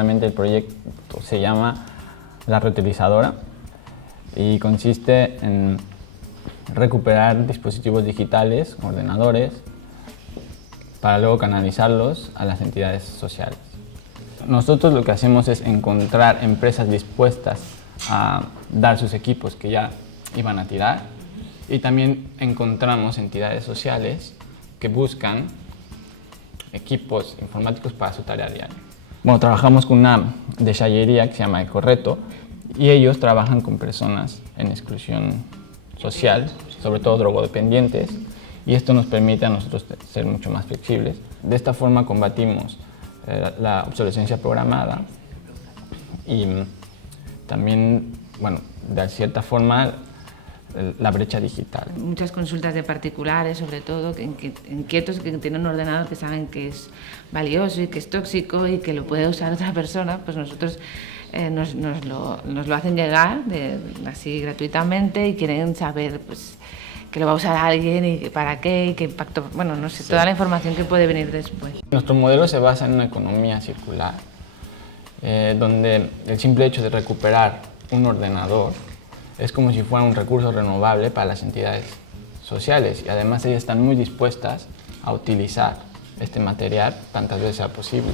Realmente el proyecto se llama La Reutilizadora y consiste en recuperar dispositivos digitales, ordenadores, para luego canalizarlos a las entidades sociales. Nosotros lo que hacemos es encontrar empresas dispuestas a dar sus equipos que ya iban a tirar, y también encontramos entidades sociales que buscan equipos informáticos para su tarea diaria. Bueno, trabajamos con una detallería que se llama Ecorreto y ellos trabajan con personas en exclusión social, sobre todo drogodependientes, y esto nos permite a nosotros ser mucho más flexibles. De esta forma combatimos la obsolescencia programada y también, bueno, de cierta forma, la brecha digital. Muchas consultas de particulares, sobre todo, inquietos, que tienen un ordenador que saben que es valioso y que es tóxico y que lo puede usar otra persona, pues nosotros nos lo hacen llegar así gratuitamente y quieren saber pues, que lo va a usar alguien y para qué y qué impacto, bueno, no sé, toda la información que puede venir después. Nuestro modelo se basa en una economía circular, donde el simple hecho de recuperar un ordenador es como si fuera un recurso renovable para las entidades sociales, y además ellas están muy dispuestas a utilizar este material tantas veces sea posible.